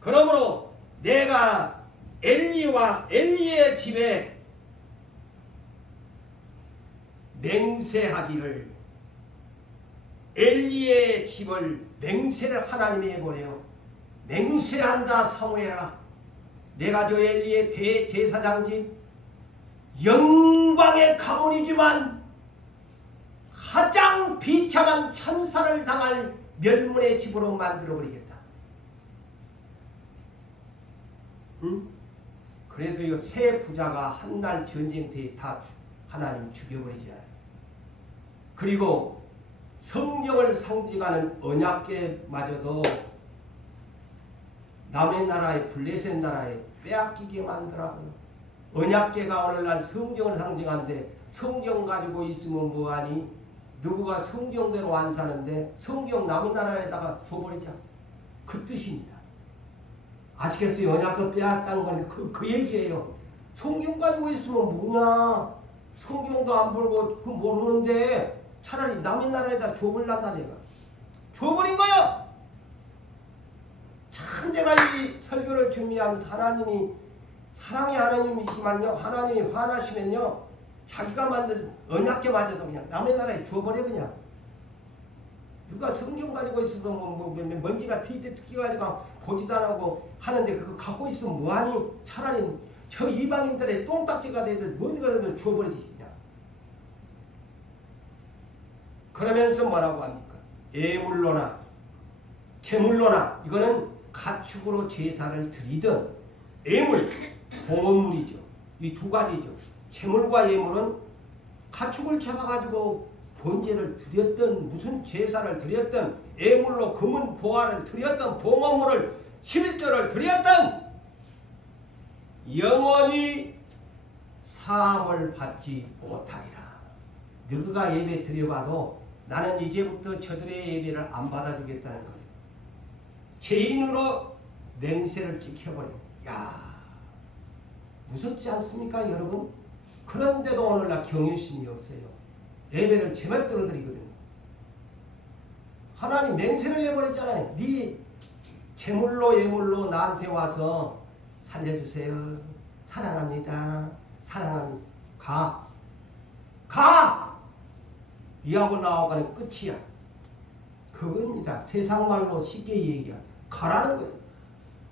그러므로 내가 엘리의 집에 맹세하기를 엘리의 집을 맹세를 하나님이 해보래요. 맹세한다 사무엘아. 내가 저 엘리의 대제사장 집 영광의 가문이지만 가장 비참한 천사를 당할 멸문의 집으로 만들어버리겠다. 응? 그래서 이 세 부자가 한날 전쟁터에 다 하나님 죽여버리잖아요. 그리고 성경을 상징하는 언약궤마저도 남의 나라에 블레셋 나라에 빼앗기게 만들어버려. 언약궤가 오늘날 성경을 상징하는데 성경 가지고 있으면 뭐하니? 누구가 성경대로 안 사는데 성경 남의 나라에다가 줘버리자. 그 뜻입니다. 아시겠어요? 언약궤 빼앗다는 건 그 얘기예요. 성경 가지고 있으면 뭐냐? 성경도 안 보고 그 모르는데 차라리 남의 나라에다 줘버린다 내가. 줘버린 거야. 참 제가 이 설교를 준비하면서 하나님이 사랑의 하나님이시만요. 하나님이 화나시면요. 자기가 만든 언약궤마저도 그냥 남의 나라에 줘버려 그냥. 누가 성경 가지고 있어도 먼지가 튀 가지고 보지도 않고 하는데 그거 갖고 있으면 뭐하니? 차라리 저 이방인들의 똥딱지가 되든 뭐가 되든 줘버리지 그냥. 그러면서 뭐라고 합니까? 예물로나 제물로나 이거는 가축으로 제사를 드리든 예물, 봉헌물이죠. 이 두 가지죠. 제물과 예물은 가축을 잡아가지고 번제를 드렸던 무슨 제사를 드렸던 예물로 금은 보화를 드렸던 봉헌물을 11조를 드렸던 영원히 사함을 받지 못하리라. 너가 예배 드려봐도 나는 이제부터 저들의 예배를 안 받아주겠다는 거예요. 죄인으로 맹세를 지켜버려. 야, 무섭지 않습니까 여러분? 그런데도 오늘날 경외심이 없어요. 예배를 제멋대로 드리거든요. 하나님 맹세를 해버렸잖아요. 네 제물로 예물로 나한테 와서 살려주세요. 사랑합니다. 사랑합니다. 가! 이하고 나하고는 끝이야. 그겁니다. 세상 말로 쉽게 얘기야. 가라는 거예요.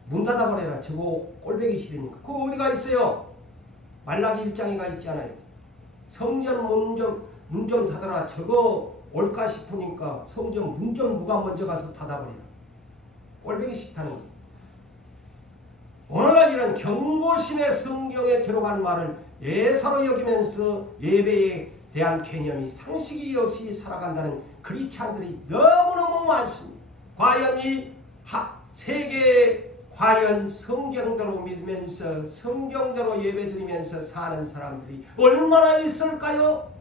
문 닫아버려라. 저거 꼴보기 싫으니까. 그거 어디가 있어요? 말라기 1장에가 있잖아요. 성전 문 좀 닫아라. 저거 올까 싶으니까 성전 문 좀 누가 먼저 가서 닫아버리라. 꼴보기 싫다는 거예요. 오늘날 이런 경고심의 성경에 들어간 말을 예사로 여기면서 예배에 대한 개념이 상식이 없이 살아간다는 크리스찬들이 너무너무 많습니다. 과연 이 세계에 과연 성경대로 믿으면서 성경대로 예배드리면서 사는 사람들이 얼마나 있을까요?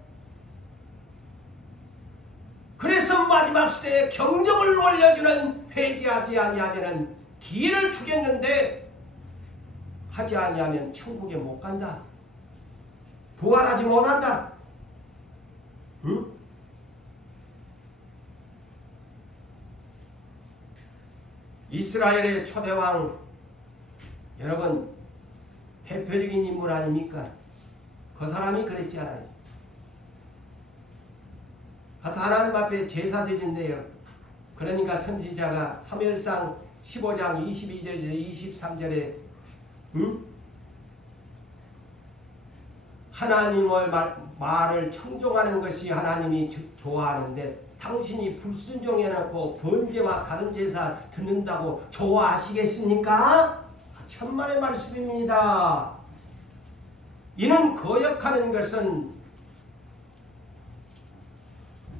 그래서 마지막 시대에 경적을 올려주는 회개하지 아니하면 기회를 주겠는데 하지 아니하면 천국에 못 간다. 부활하지 못한다. 응? 이스라엘의 초대왕 여러분 대표적인 인물 아닙니까? 그 사람이 그랬지 않아요? 가서 하나님 앞에 제사 드린대요. 그러니까 선지자가 사무엘상 15장 22절에서 23절에 하나님의 말을 청종하는 것이 하나님이 좋아하는데 당신이 불순종해놓고 번제와 다른 제사 드는다고 좋아하시겠습니까? 천만의 말씀입니다. 이는 거역하는 것은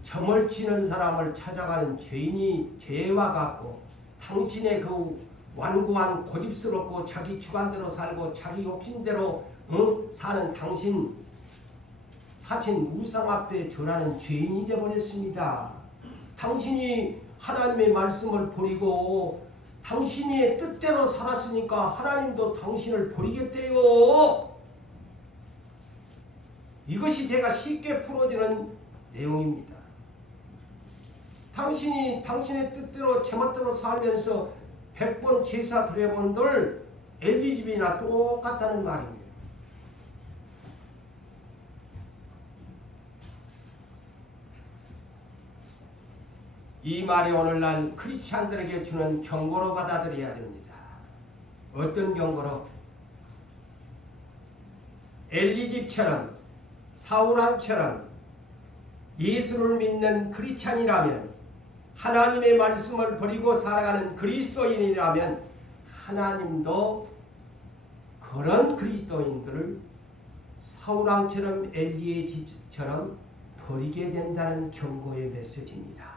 점을 치는 사람을 찾아가는 죄인이 죄와 같고 당신의 그 완고한 고집스럽고 자기 주관대로 살고 자기 욕심대로 사는 당신 사신 우상 앞에 절하는 죄인이 되어버렸습니다. 당신이 하나님의 말씀을 버리고 당신의 뜻대로 살았으니까 하나님도 당신을 버리겠대요. 이것이 제가 쉽게 풀어주는 내용입니다. 당신이 당신의 뜻대로 제멋대로 살면서 100번 제사 드려본들 엘리집이나 똑같다는 말입니다. 이 말이 오늘날 크리스찬들에게 주는 경고로 받아들여야 됩니다. 어떤 경고로? 엘리집처럼 사울왕처럼 예수를 믿는 크리스찬이라면 하나님의 말씀을 버리고 살아가는 그리스도인이라면 하나님도 그런 그리스도인들을 사울왕처럼 엘리의 집처럼 버리게 된다는 경고의 메시지입니다.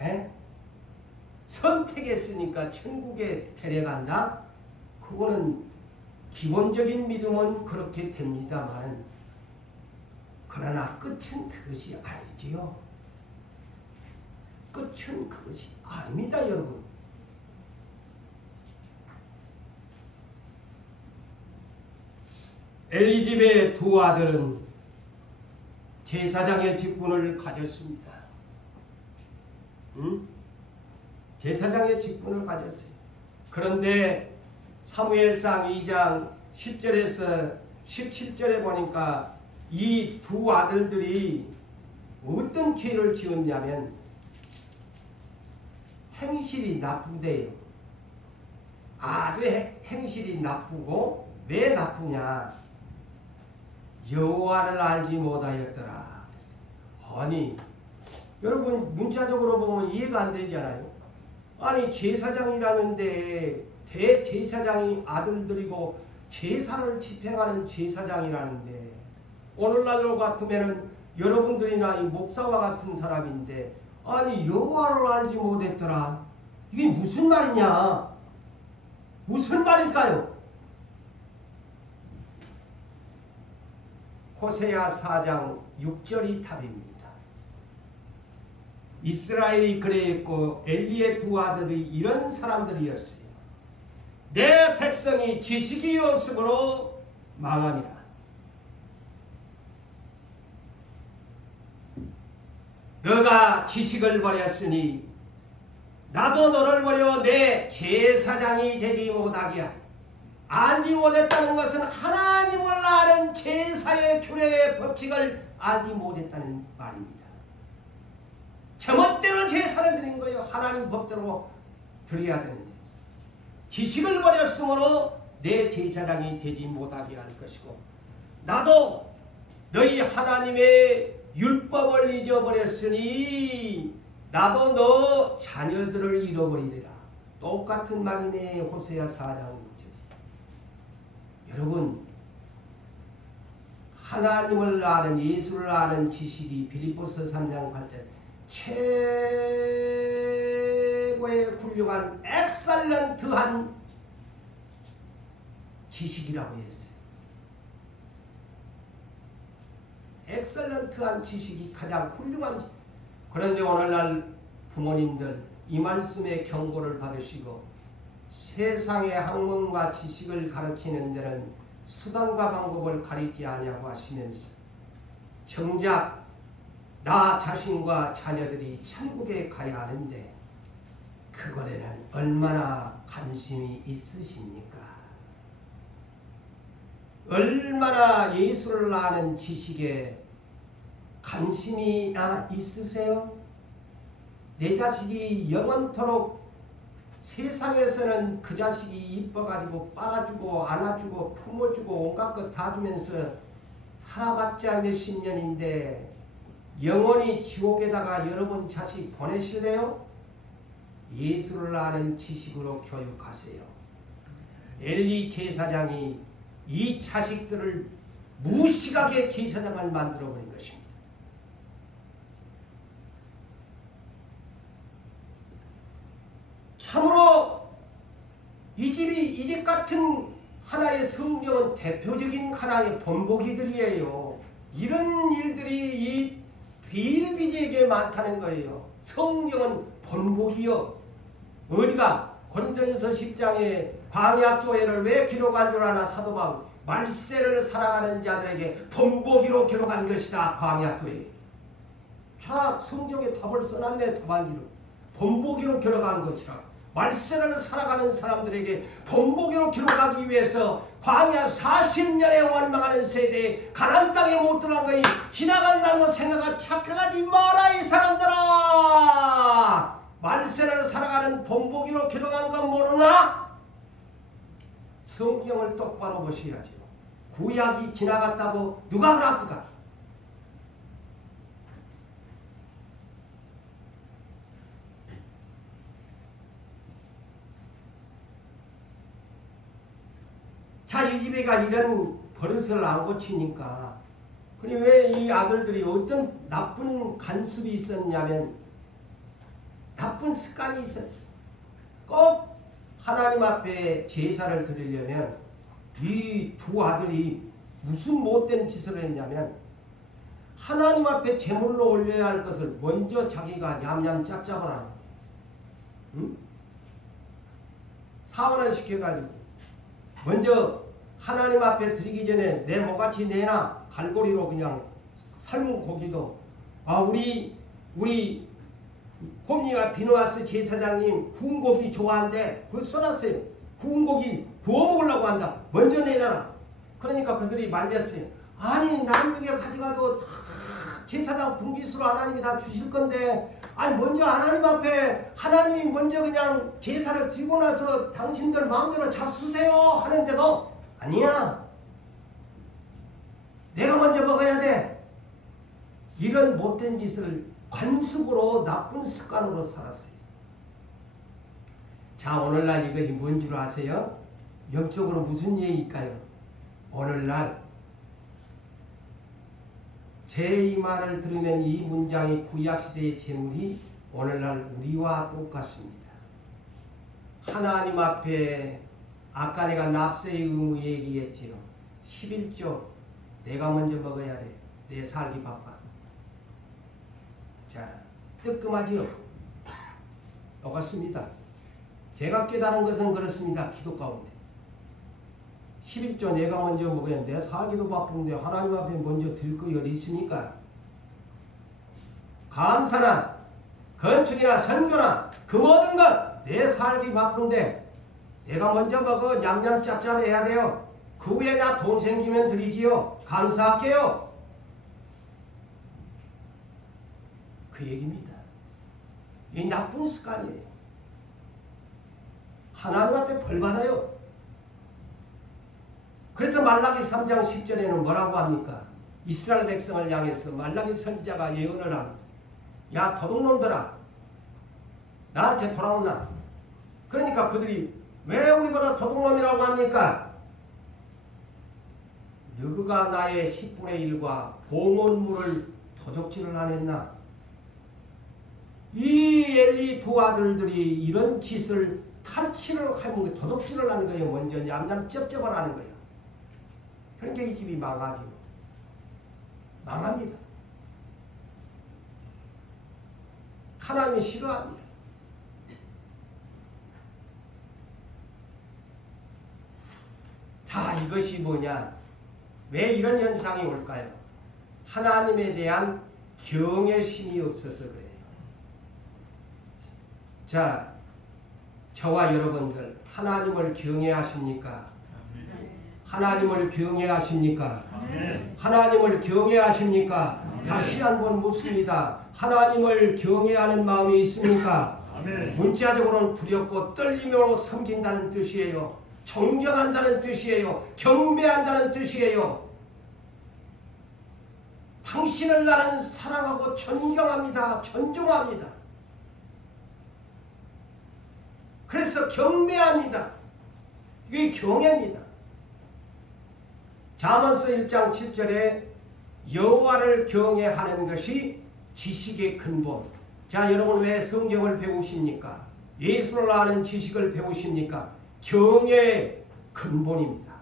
에? 선택했으니까 천국에 데려간다? 그거는 기본적인 믿음은 그렇게 됩니다만 그러나 끝은 그것이 아니지요. 끝은 그것이 아닙니다, 여러분. 엘리집의 두 아들은 제사장의 직분을 가졌습니다. 제사장의 직분을 가졌어요. 그런데 사무엘상 2장 10절에서 17절에 보니까 이 두 아들들이 어떤 죄를 지었냐면 행실이 나쁜데요. 아들의 행실이 나쁘고 왜 나쁘냐? 여호와를 알지 못하였더라. 아니 여러분 문자적으로 보면 이해가 안 되잖아요. 아니 제사장이라는데 대제사장이 아들들이고 제사를 집행하는 제사장이라는데 오늘날로 같으면은 여러분들이나 이 목사와 같은 사람인데 아니 여호와를 알지 못했더라. 이게 무슨 말이냐? 무슨 말일까요? 호세아 4장 6절이 답입니다. 이스라엘이 그래했고 엘리의 두 아들이 이런 사람들이었어요. 내 백성이 지식이 없으므로 망함이라. 너가 지식을 버렸으니 나도 너를 버려 내 제사장이 되지 못하게 알지 못했다는 것은 하나님을 아는 제사의 규례의 법칙을 알지 못했다는 말입니다. 제멋대로 제사를 드린 거예요. 하나님 법대로 드려야 되는데 지식을 버렸으므로 내 제사장이 되지 못하게 할 것이고 나도 너희 하나님의 율법을 잊어버렸으니 나도 너 자녀들을 잃어버리리라. 똑같은 말이네. 호세아 4장 6절. 여러분 하나님을 아는 예수를 아는 지식이 빌립보서 3장 8절 최고의 훌륭한 엑셀런트한 지식이라고 했어요. 엑셀런트한 지식이 가장 훌륭한 지식. 그런데 오늘날 부모님들 이 말씀의 경고를 받으시고 세상의 학문과 지식을 가르치는 데는 수단과 방법을 가리지 아니하고 하시면서 정작 나 자신과 자녀들이 천국에 가야 하는데 그거에는 얼마나 관심이 있으십니까? 얼마나 예수를 아는 지식에 관심이나 있으세요? 내 자식이 영원토록 세상에서는 그 자식이 이뻐가지고 빨아주고 안아주고 품어주고 온갖 것 다 주면서 살아봤자 몇십 년인데 영원히 지옥에다가 여러분 자식 보내실래요? 예수를 아는 지식으로 교육하세요. 엘리 제사장이 이 자식들을 무식하게 제사장을 만들어버린 것입니다. 참으로 이 집 같은 하나의 성경은 대표적인 하나의 본보기들이에요. 이런 일들이 이 비일비재하게 많다는 거예요. 성경은 본보기요. 어디가 고린도전서 10장에 광야교회를 왜 기록한 줄 아나 사도 바울 말세를 살아가는 자들에게 본보기로 기록한 것이다. 광야교회. 자, 성경에 답을 써놨네. 답안지로. 본보기로 기록한 것이라. 말세를 살아가는 사람들에게 본보기로 기록하기 위해서 광야 40년에 원망하는 세대에 가나안 땅에 못 들어간 거니 지나간다는 생각을 착각하지 마라. 이 사람들아, 말세를 살아가는 본보기로 기록한 건 모르나? 성경을 똑바로 보셔야죠. 구약이 지나갔다고 누가 그랬을까? 자, 이 집애가 이런 버릇을 안 고치니까 그럼 왜 이 아들들이 어떤 나쁜 간습이 있었냐면 나쁜 습관이 있었어요. 꼭 하나님 앞에 제사를 드리려면 이 두 아들이 무슨 못된 짓을 했냐면 하나님 앞에 제물로 올려야 할 것을 먼저 자기가 냠냠 짭짭을 하는 거예요. 응? 사원을 시켜가지고 먼저 하나님 앞에 드리기 전에 내 모같이 내나 갈고리로 그냥 삶은 고기도 우리 홈리와 비누아스 제사장님 구운 고기 좋아한대. 그걸 써놨어요. 구운 고기 구워 먹으려고 한다. 먼저 내놔라. 그러니까 그들이 말렸어요. 아니 남에게 가져가도 다 제사장 분깃으로 하나님이 다 주실 건데 아니 먼저 하나님 앞에 하나님이 먼저 그냥 제사를 드리고 나서 당신들 마음대로 잡수세요 하는데도 아니야. 내가 먼저 먹어야 돼. 이런 못된 짓을 관습으로 나쁜 습관으로 살았어요. 자, 오늘날 이것이 뭔 줄 아세요? 영적으로 무슨 얘기일까요? 오늘날 제 이 말을 들으면 이 문장이 구약시대의 제물이 오늘날 우리와 똑같습니다. 하나님 앞에 아까 내가 납세의 의무 얘기했지요. 11조 내가 먼저 먹어야 돼. 내 살기 바빠. 자, 뜨끔하지요? 똑같습니다. 제가 깨달은 것은 그렇습니다. 기도 가운데 11조 내가 먼저 먹어야 돼. 내 살기도 바쁜데 하나님 앞에 먼저 들 거 어디 있습니까? 감사나 건축이나 선교나 그 모든 것 내 살기 바쁜데 내가 먼저 먹어 냠냠 짭짭 해야 돼요. 그 후에 나 돈 생기면 드리지요. 감사할게요. 그 얘기입니다. 이 나쁜 습관이에요. 하나님 앞에 벌 받아요. 그래서 말라기 3장 10절에는 뭐라고 합니까? 이스라엘 백성을 향해서 말라기 선지자가 예언을 합니다. 야 도둑놈들아 나한테 돌아오나. 그러니까 그들이 왜 우리보다 도둑놈이라고 합니까? 너가 나의 10분의 1과 봉헌물을 도적질을 안 했나? 이 엘리 두 아들들이 이런 짓을 탈취를 하는 거, 도둑질을 하는 거예요. 먼저 냠냠 쩝쩝을 하는 거예요. 그러니까 이 집이 망하죠. 망합니다. 하나님이 싫어합니다. 자, 이것이 뭐냐? 왜 이런 현상이 올까요? 하나님에 대한 경외심이 없어서 그래요. 자, 저와 여러분들 하나님을 경외하십니까? 하나님을 경외하십니까? 하나님을 경외하십니까? 다시 한번 묻습니다. 하나님을 경외하는 마음이 있습니까? 문자적으로는 두렵고 떨리며 섬긴다는 뜻이에요. 존경한다는 뜻이에요. 경배한다는 뜻이에요. 당신을 나는 사랑하고 존경합니다. 존중합니다. 그래서 경배합니다. 이게 경외입니다. 잠언서 1장 7절에 여호와를 경외하는 것이 지식의 근본. 자, 여러분 왜 성경을 배우십니까? 예수를 아는 지식을 배우십니까? 경외의 근본입니다.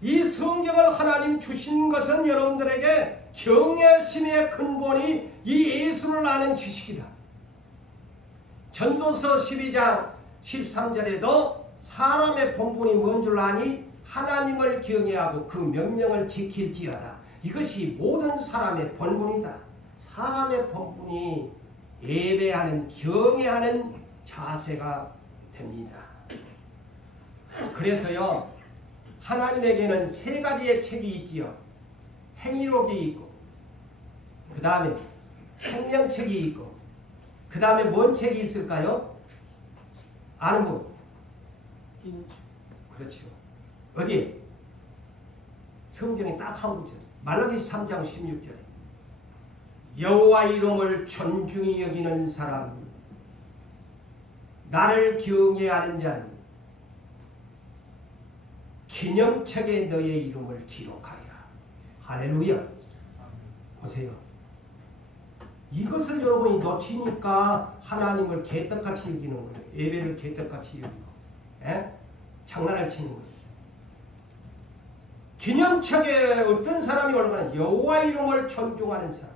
이 성경을 하나님 주신 것은 여러분들에게 경외심의 근본이 이 예수를 아는 지식이다. 전도서 12장 13절에도 사람의 본분이 뭔 줄 아니? 하나님을 경외하고 그 명령을 지킬지어다. 이것이 모든 사람의 본분이다. 사람의 본분이 예배하는, 경외하는 자세가 됩니다. 그래서요, 하나님에게는 세 가지의 책이 있지요. 행위록이 있고, 그 다음에 생명책이 있고, 그 다음에 뭔 책이 있을까요? 아는 분? 그렇죠. 어디에? 성경에 딱 한 구절. 말라기 3장 16절에 여호와 이름을 존중히 여기는 사람, 나를 경외하는 자는 기념책에 너의 이름을 기록하리라. 할렐루야. 보세요. 이것을 여러분이 놓치니까 하나님을 개떡같이 여기는 거예요. 예배를 개떡같이 여기고, 장난을 치는 거예요. 기념책에 어떤 사람이 올라가는 여호와 이름을 존중하는 사람,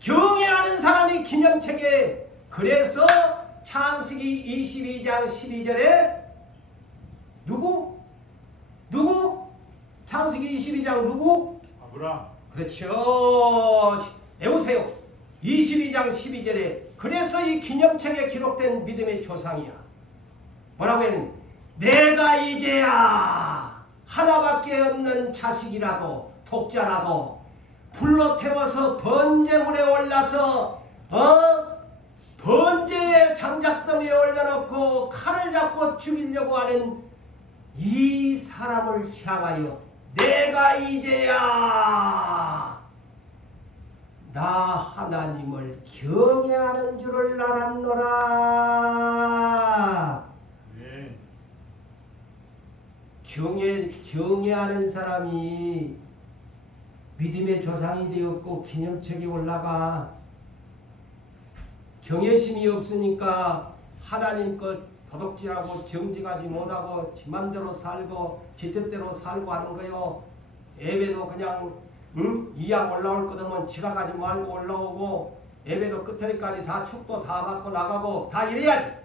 경외하는 사람이 기념책에. 그래서 창세기 22장 12절에 누구? 창세기 22장 누구? 아브라함. 그렇죠. 외우세요. 22장 12절에 그래서 이 기념책에 기록된 믿음의 조상이야. 뭐라고 했는? 내가 이제야 하나밖에 없는 자식이라도 독자라도 불로 태워서 번제물에 올라서 번제의 장작더미에 올려놓고 칼을 잡고 죽이려고 하는 이 사람을 향하여 내가 이제야 나 하나님을 경외하는 줄을 알았노라. 네. 경외하는 사람이 믿음의 조상이 되었고 기념책에 올라가. 경외심이 없으니까 하나님 것 도둑질하고 정직하지 못하고 지 맘대로 살고 지 뜻대로 살고 하는 거요. 예배도 그냥 이양 올라올 거면 지가 가지 말고 올라오고, 예배도 끝까지 다 축도 다 받고 나가고 다 이래야지.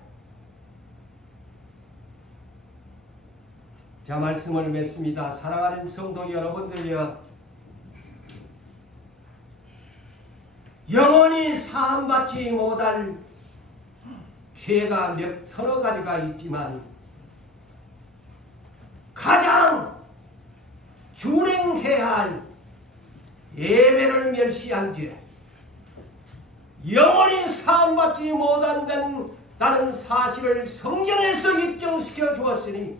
자, 말씀을 맺습니다. 사랑하는 성도 여러분들이여, 영원히 사함받지 못할 죄가 서너 가지가 있지만 가장 준행해야 할 예배를 멸시한 죄, 영원히 사함받지 못한다는 사실을 성경에서 입증시켜 주었으니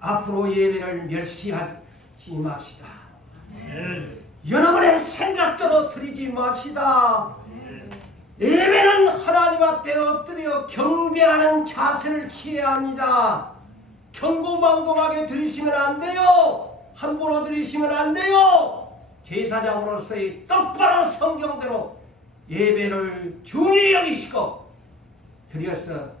앞으로 예배를 멸시하지 맙시다. 여러분의 생각대로 드리지 맙시다. 예배는 하나님 앞에 엎드려 경배하는 자세를 취해야 합니다. 경고망동하게 드리시면 안 돼요. 함부로 드리시면 안 돼요. 제사장으로서의 똑바로 성경대로 예배를 중히 여기시고 드려서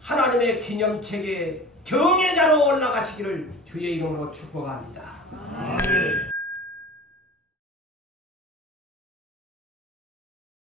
하나님의 기념책에 경외자로 올라가시기를 주의 이름으로 축복합니다.